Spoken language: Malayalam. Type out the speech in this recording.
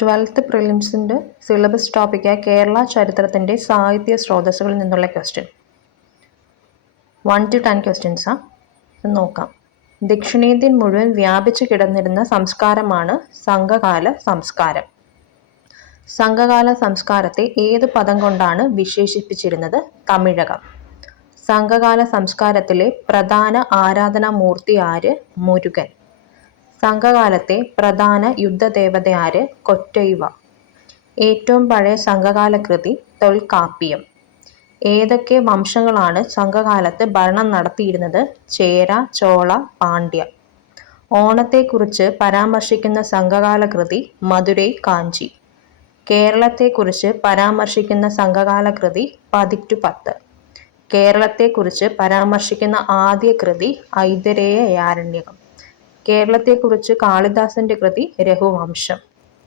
12th പ്രിലിംസിൻ്റെ സിലബസ് ടോപ്പിക്കായ കേരള ചരിത്രത്തിൻ്റെ സാഹിത്യ സ്രോതസ്സുകളിൽ നിന്നുള്ള ക്വസ്റ്റ്യൻ 1 to 10 ക്വസ്റ്റ്യൻസാണ് നോക്കാം. ദക്ഷിണേന്ത്യൻ മുഴുവൻ വ്യാപിച്ചു കിടന്നിരുന്ന സംസ്കാരമാണ് സംഘകാല സംസ്കാരം. സംഘകാല സംസ്കാരത്തെ ഏത് പദം കൊണ്ടാണ് വിശേഷിപ്പിച്ചിരുന്നത്? തമിഴകം. സംഘകാല സംസ്കാരത്തിലെ പ്രധാന ആരാധനാമൂർത്തി ആര്? മുരുകൻ. സംഘകാലത്തെ പ്രധാന യുദ്ധദേവത ആര്? കൊറ്റൈവ. ഏറ്റവും പഴയ സംഘകാല കൃതി തൊൽക്കാപ്പിയം. ഏതൊക്കെ വംശങ്ങളാണ് സംഘകാലത്ത് ഭരണം നടത്തിയിരുന്നത്? ചേര, ചോള, പാണ്ഡ്യ. ഓണത്തെക്കുറിച്ച് പരാമർശിക്കുന്ന സംഘകാല കൃതി മധുരൈ കാഞ്ചി. കേരളത്തെക്കുറിച്ച് പരാമർശിക്കുന്ന സംഘകാല കൃതി പതിറ്റു10. കേരളത്തെക്കുറിച്ച് പരാമർശിക്കുന്ന ആദ്യ കൃതി ഐതരേയാരണ്യകം. കേരളത്തെക്കുറിച്ച് കാളിദാസന്റെ കൃതി രഘുവംശം.